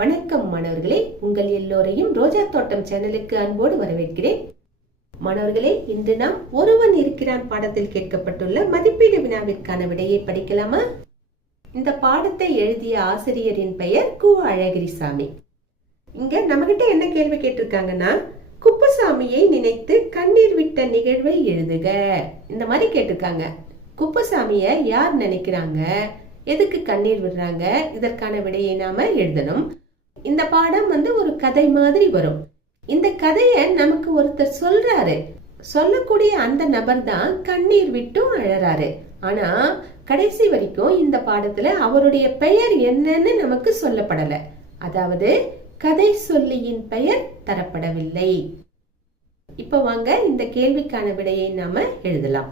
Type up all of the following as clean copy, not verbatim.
வணக்கம் மாணவர்களே, உங்கள் எல்லோரையும் ரோஜா தோட்டம் சேனலுக்கு அன்போடு வரவேற்கிறேன். மாணவர்களே, இன்று நாம் ஒருவன் இருக்கிறான் பாடத்தில் கேட்கப்பட்டுள்ள மதிப்பீடு வினாவிற்கான விடையை படிக்கலாமா? இந்த பாடத்தை எழுதிய ஆசிரியரின் பெயர் கு. அழகிரிசாமி. இங்க நம்மகிட்ட என்ன கேள்வி கேட்டிருக்காங்கன்னா, குப்புசாமியை நினைத்து கண்ணீர் விட்ட நிகழ்வை எழுதுக. இந்த மாதிரி கேட்டிருக்காங்க. குப்புசாமிய யார் நினைக்கிறாங்க, எதுக்கு கண்ணீர் விடுறாங்க, இதற்கான விடையை நாம எழுதணும். இந்த பாடம் ஒரு கதை மாதிரி வரும். இந்த கதையை நமக்கு ஒருத்தர் சொல்றாரு. சொல்லக்கூடிய அந்த நபர் தான் கண்ணீர் விட்டும் அழறாரு. ஆனா கடைசி வரைக்கும் இந்த பாடத்துல அவருடைய பெயர் என்னன்னு நமக்கு சொல்லப்படல. அதாவது கதை சொல்லியின் பெயர் தரப்படவில்லை. இப்ப வாங்க இந்த கேள்விக்கான விடையை நாம எழுதலாம்.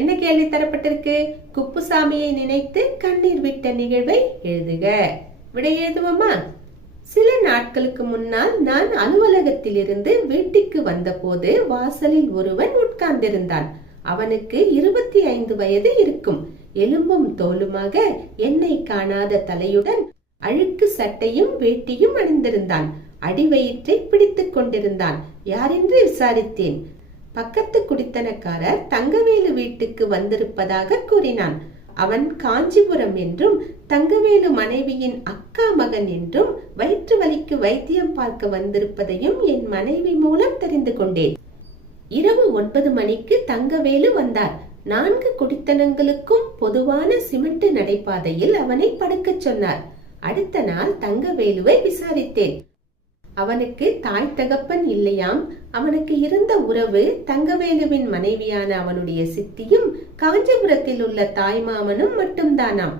என்ன கேள்வி தரப்பட்டிருக்கு? குப்புசாமியை நினைத்து கண்ணீர் விட்ட நிகழ்வை எழுதுக. விடை எழுதுவோமா? சில நாட்களுக்கு முன்னால் நான் அலுவலகத்திலிருந்து வீட்டுக்கு வந்தபோது வாசலில் ஒருவன் உட்கார்ந்திருந்தான். அவனுக்கு 25 வயது இருக்கும். எலும்பும் தோலுமாக எண்ணெய் காணாத தலையுடன் அழுக்கு சட்டையும் வேட்டியும் அணிந்திருந்தான். அடிவயிற்றை பிடித்துக் கொண்டிருந்தான். யாரென்று விசாரித்தேன். பக்கத்து குடித்தனக்காரர் தங்கவேலு வீட்டுக்கு வந்திருப்பதாக கூறினான். அவன் காஞ்சிபுரம் என்றும் தங்கவேலு மனைவியின் அக்கா மகன் என்றும் வயிற்று வலிக்கு வைத்தியம் பார்க்க வந்திருப்பதையும் என் மனைவி மூலம் தெரிந்து கொண்டேன். இரவு 9 மணிக்கு தங்கவேலு வந்தார். 4 குடித்தனங்களுக்கும் பொதுவான சிமெண்ட் நடைபாதையில் அவனை படுக்கச் சொன்னார். அடுத்த நாள் தங்கவேலுவை விசாரித்தேன். அவனுக்கு தாய் தகப்பன் இல்லையாம். அவனுக்கு இருந்த உறவு தங்கவேலுவின் மனைவியான அவனுடைய சித்தியும் காஞ்சிபுரத்தில் உள்ள தாய்மாமனும் மட்டும்தானாம்.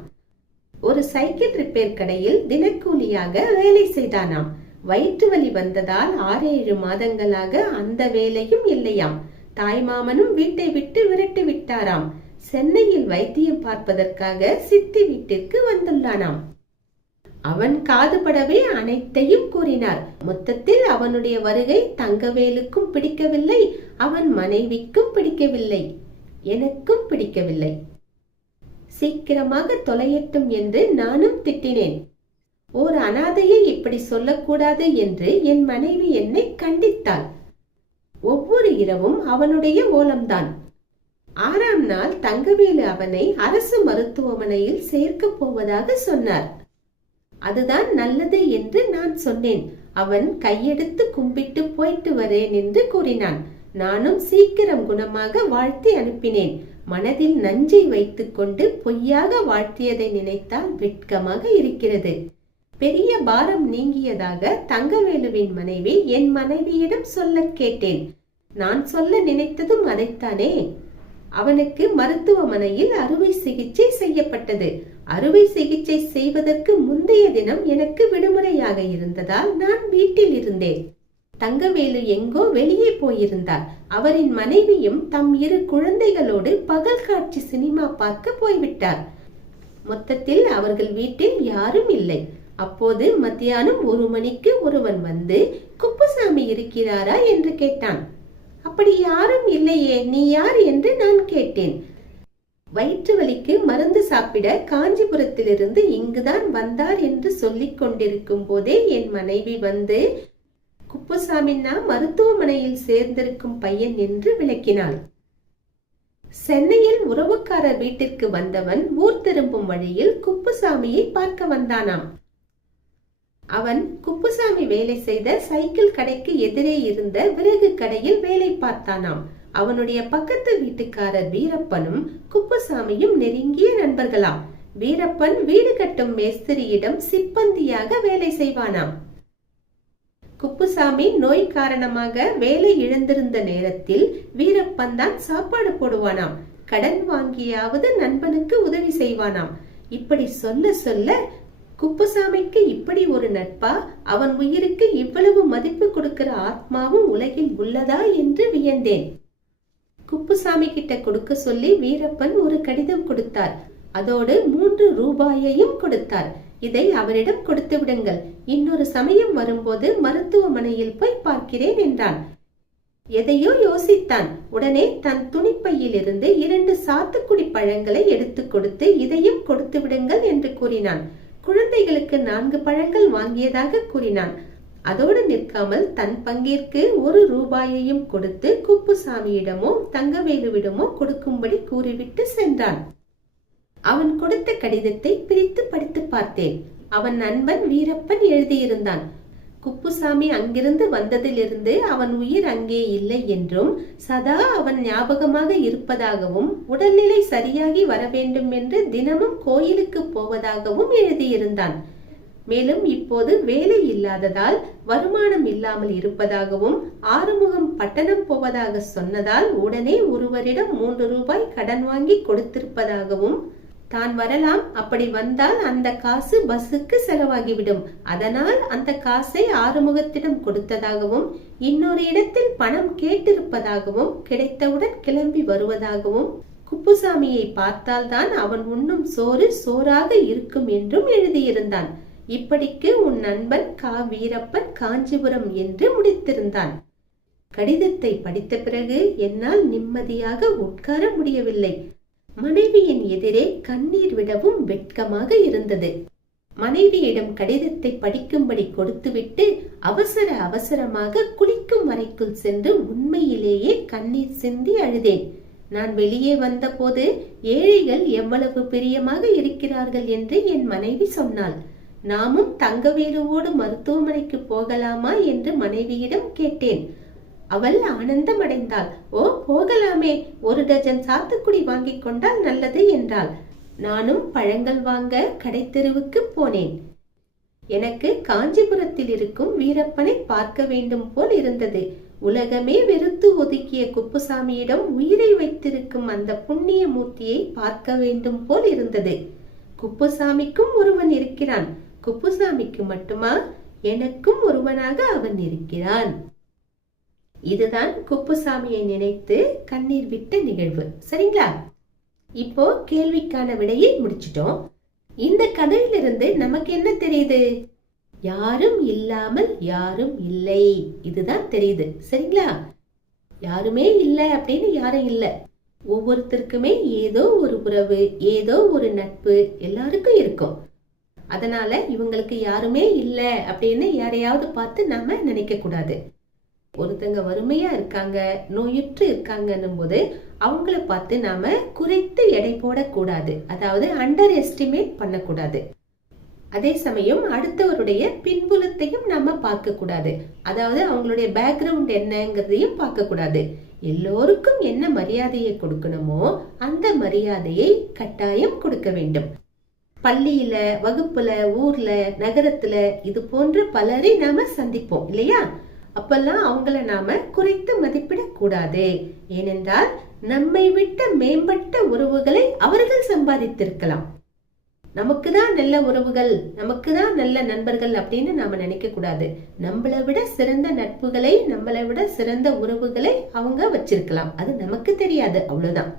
ஒரு சைக்கிள் ரிப்பேர் கடையில் தினக்கூலியாக வேலை செய்தானாம். வயிற்று வலி வந்ததால் 6-7 மாதங்களாக அந்த வேலையும் இல்லையாம். தாய்மாமனும் வீட்டை விட்டு விரட்டி விட்டாராம். சென்னையில் வைத்தியம் பார்ப்பதற்காக சித்தி வீட்டிற்கு வந்துள்ளானாம். அவன் காதுபடவே அனைத்தையும் கூறினார். மொத்தத்தில் அவனுடைய வருகை தங்கவேலுக்கும் பிடிக்கவில்லை, அவன் மனைவிக்கும் பிடிக்கவில்லை, எனக்கும் பிடிக்கவில்லை. சீக்கிரமாக தொலையட்டும் என்று நானும் திட்டினேன். ஓர் அனாதையை இப்படி சொல்லக்கூடாது என்று என் மனைவி என்னை கண்டித்தாள். ஒவ்வொரு இரவும் அவனுடைய ஓலம்தான். 6ஆம் நாள் தங்கவேலு அவனை அரசு மருத்துவமனையில் சேர்க்க போவதாக சொன்னார். அதுதான் நல்லது என்று நான் சொன்னேன். அவன் கையெடுத்து கும்பிட்டு போயிட்டு வரேன் என்று கூறினான். நானும் சீக்கிரம் குணமாக வாழ்த்தி அனுப்பினேன். மனதில் நஞ்சை வைத்துக் கொண்டு பொய்யாக வாழ்த்தியதை நினைத்தால் வெட்கமாக இருக்கிறது. பெரிய பாரம் நீங்கியதாக தங்கவேலுவின் மனைவி என் மனைவியிடம் சொல்ல கேட்டேன். நான் சொல்ல நினைத்ததும் அதைத்தானே. அவனுக்கு மருத்துவமனையில் அறுவை சிகிச்சை செய்யப்பட்டது. அறுவை சிகிச்சை செய்வதற்கு முந்தைய தினம் எனக்கு விடுமுறையாக இருந்ததால் நான் வீட்டில் இருந்தேன். தங்கவேலு எங்கோ வெளியே போயிருந்தார். அவரின் மனைவியும் தம் 2 குழந்தைகளோடு பகல் காட்சி சினிமா பார்க்க போய்விட்டார். மொத்தத்தில் அவர்கள் வீட்டில் யாரும் இல்லை. அப்போது மத்தியானம் 1 மணிக்கு ஒருவன் வந்து குப்புசாமி இருக்கிறாரா என்று கேட்டான். அப்படி யாரும் இல்லையே, நீ யார் என்று நான் கேட்டேன். வயிற்று வலிக்கு மருந்து சாப்பிட காஞ்சிபுரத்திலிருந்து இங்குதான் வந்தார் என்று சொல்லிக் கொண்டிருக்கும் போதே என் மனைவி வந்து குப்புசாமின்னா மருத்துவமனையில் சேர்ந்திருக்கும் பையன் என்று விளக்கினாள். சென்னையில் உறவுக்காரர் வீட்டிற்கு வந்தவன் ஊர் திரும்பும் வழியில் குப்புசாமியை பார்க்க வந்தானாம். அவன் குப்புசாமி வேலை செய்த சைக்கிள் கடைக்கு எதிரே இருந்த விறகு கடையில் வேலை பார்த்தானாம். அவனுடைய பக்கத்து வீட்டுக்காரர் வீரப்பனும் குப்புசாமியும் நெருங்கிய நண்பர்களாம். வீரப்பன் வீடு கட்டும் மேஸ்திரியிடம் சிப்பந்தியாக வேலை செய்வானாம். குப்புசாமி நோய் காரணமாக வேலை இழந்திருந்த நேரத்தில் வீரப்பன் தான் சாப்பாடு போடுவானாம். கடன் வாங்கியாவது நண்பனுக்கு உதவி செய்வானாம். இப்படி சொல்ல சொல்ல குப்புசாமிக்கு இப்படி ஒரு நட்பா, அவன் உயிருக்கு இவ்வளவு மதிப்பு கொடுக்கிற ஆத்மாவும் உலகில் உள்ளதா என்று வியந்தேன். குப்புசாமி கிட்ட கொடுக்க சொல்லி வீரப்பன் ஒரு கடிதம் கொடுத்தார். அதோடு 3 ரூபாயையும் கொடுத்தார். இதை அவரிடம் கொடுத்து விடுங்கள். இன்னொரு சமயம் வரும்போது மருத்துவமனையில் போய் பார்க்கிறேன் என்றான். எதையோ யோசித்தான். உடனே தன் துணிப்பையில் இருந்து 2 சாத்துக்குடி பழங்களை எடுத்து கொடுத்து இதையும் கொடுத்து விடுங்கள் என்று கூறினான். குழந்தைகளுக்கு 4 பழங்கள் வாங்கியதாக கூறினான். அதோடு நிற்காமல் தன் பங்கிற்கு 1 ரூபாயையும் கொடுத்து குப்புசாமியிடமோ தங்கவேலுவிடமோ கொடுக்கும்படி கூறிவிட்டு சென்றான். அவன் கொடுத்த கடிதத்தை பிரித்து படித்து பார்த்தேன். அவன் நண்பன் வீரப்பன் எழுதியிருந்தான். குப்புசாமி அங்கிருந்து வந்ததிலிருந்து அவன் உயிர் அங்கே இல்லை என்றும் சதா அவன் ஞாபகமாக இருப்பதாகவும் உடல்நிலை சரியாகி வர வேண்டும் என்று தினமும் கோயிலுக்கு போவதாகவும் எழுதியிருந்தான். மேலும் இப்போது வேலை இல்லாததால் வருமானம் இல்லாமல் இருப்பதாகவும் ஆறுமுகம் பட்டணம் போவதாக சொன்னதால் உடனே ஒருவரிடம் 3 ரூபாய் கடன் வாங்கி கொடுத்திருப்பதாகவும் தான் வரலாம், அப்படி வந்தால் அந்த காசு பஸ்ஸுக்கு செலவாகிவிடும், அதனால் அந்த காசை ஆறுமுகத்திடம் கொடுத்ததாகவும் இன்னொரு இடத்தில் பணம் கேட்டிருப்பதாகவும் கிடைத்தவுடன் கிளம்பி வருவதாகவும் குப்புசாமியை பார்த்தால்தான் அவன் உண்ணும் சோறு சோறாக இருக்கும் என்றும் எழுதியிருந்தான். இப்படிக்கு உன் நண்பன் கா வீரப்பன் காஞ்சிபுரம் என்று முடித்திருந்தான். கடிதத்தை படித்த பிறகு என்னால் நிம்மதியாக உட்கார முடியவில்லை. மனைவியின் எதிரே கண்ணீர் விடவும் வெட்கமாக இருந்தது. மனைவியிடம் கடிதத்தை படிக்கும்படி கொடுத்துவிட்டு அவசர அவசரமாக குளிக்கும் அறைக்குள் சென்று உண்மையிலேயே கண்ணீர் சிந்தி அழுதேன். நான் வெளியே வந்தபோது ஏழைகள் எவ்வளவு பிரியமாக இருக்கிறார்கள் என்று என் மனைவி சொன்னாள். நாமும் தங்கவேலுவோடு மருத்துவமனைக்கு போகலாமா என்று மனைவியிடம் கேட்டேன். அவள் ஆனந்தம் அடைந்தாள். ஓ, போகலாமே, 1 டஜன் சாத்துக்குடி வாங்கி கொண்டால் நல்லது என்றாள். நானும் பழங்கள் வாங்க கடைத்தெருவுக்கு போனேன். எனக்கு காஞ்சிபுரத்தில் இருக்கும் வீரப்பனை பார்க்க வேண்டும் போல் இருந்தது. உலகமே வெறுத்து ஒதுக்கிய குப்புசாமியிடம் உயிரை வைத்திருக்கும் அந்த புண்ணிய மூர்த்தியை பார்க்க வேண்டும் போல் இருந்தது. குப்புசாமிக்கும் ஒருவன் இருக்கிறான். குப்புசாமிக்கு மட்டுமா? எனக்கும் ஒருவனாக அவன் இருக்கிறான். இதுதான் குப்புசாமியை நினைத்து கண்ணீர் விட்ட நிகழ்வு. சரிங்களா? இப்போ கேள்விக்கான விடையை முடிச்சிட்டோம். இந்த கதையிலிருந்து நமக்கு என்ன தெரியுது? யாரும் இல்லாமல் யாரும் இல்லை, இதுதான் தெரியுது. சரிங்களா? யாருமே இல்லை அப்படின்னு யாரும் இல்லை. ஒவ்வொருத்தருக்குமே ஏதோ ஒரு உறவு, ஏதோ ஒரு நட்பு எல்லாருக்கும் இருக்கும். அதனால இவங்களுக்கு யாருமே இல்லை அப்படின்னு யாரையாவது பார்த்து நாம நினைக்க கூடாது. ஒருத்தங்க வறுமையா இருக்காங்க, நோயுற்று இருக்காங்கன்னும் போது அவங்கள பார்த்து நாம குறைத்து எடை போடக்கூடாது, அதாவது அண்டர் எஸ்டிமேட் பண்ணக்கூடாது. அதே சமயம் அடுத்தவருடைய பின்புலத்தையும் நாம பார்க்க கூடாது, அதாவது அவங்களுடைய பேக்ரவுண்ட் என்னங்கிறதையும் பார்க்க கூடாது. எல்லோருக்கும் என்ன மரியாதையை கொடுக்கணுமோ அந்த மரியாதையை கட்டாயம் கொடுக்க வேண்டும். பள்ளியில, வகுப்புல, ஊர்ல, நகரத்துல இது போன்ற பலரை நாம சந்திப்போம் இல்லையா? அப்பெல்லாம் அவங்கள நாம குறைத்து மதிப்பிடக் கூடாது. ஏனென்றால் நம்மை விட்ட மேம்பட்ட உறவுகளை அவர்கள் சம்பாதித்திருக்கலாம். நமக்குதான் நல்ல உறவுகள், நமக்குதான் நல்ல நண்பர்கள் அப்படின்னு நாம நினைக்க கூடாது. நம்மளை விட சிறந்த நட்புகளை, நம்மளை விட சிறந்த உறவுகளை அவங்க வச்சிருக்கலாம். அது நமக்கு தெரியாது, அவ்வளவுதான்.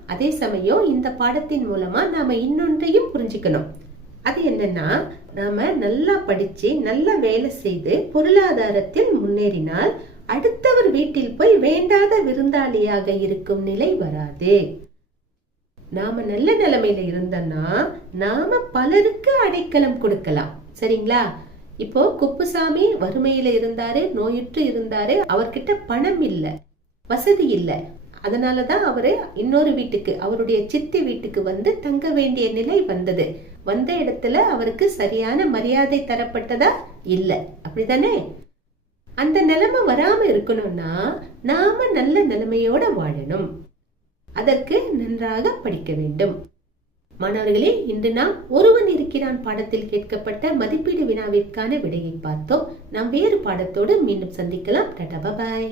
அதே சமயம் இந்த பாடத்தின் மூலமா நாம இன்னொன்றையும் புரிஞ்சுக்கணும். அது என்னன்னா, நாம நல்லா படிச்சு நல்ல வேலை செய்து பொருளாதாரத்தில் முன்னேறினால் அடுத்தவர் வீட்டில் போய் வேண்டாத விருந்தாளியாக இருக்கும் நிலை வராது. நாம நல்ல நிலைமையில இருந்தோம்னா நாம பலருக்கு அடைக்கலம் கொடுக்கலாம். சரிங்களா? இப்போ குப்புசாமி வறுமையில இருந்தாரு, நோயுற்று இருந்தாரு, அவர்கிட்ட பணம் இல்ல, வசதி இல்ல. அதனாலதான் அவரு இன்னொரு வீட்டுக்கு, அவருடைய சித்தி வீட்டுக்கு வந்து தங்க வேண்டிய நிலை வந்தது. வந்த இடத்துல அவருக்கு சரியான மரியாதை தரப்பட்டதா இல்ல, அப்படிதானே? அந்த நிலைமை வராம இருக்கணும்னா நாம நல்ல நிலைமையோட வாழணும். அதற்கு நன்றாக படிக்க வேண்டும். மாணவர்களே, இன்று நாம் ஒருவன் இருக்கிறான் பாடத்தில் கேட்கப்பட்ட மதிப்பீடு வினாவிற்கான விடையை பார்த்தோம். நாம் வேறு பாடத்தோடு மீண்டும் சந்திக்கலாம். டாடா, பாய்.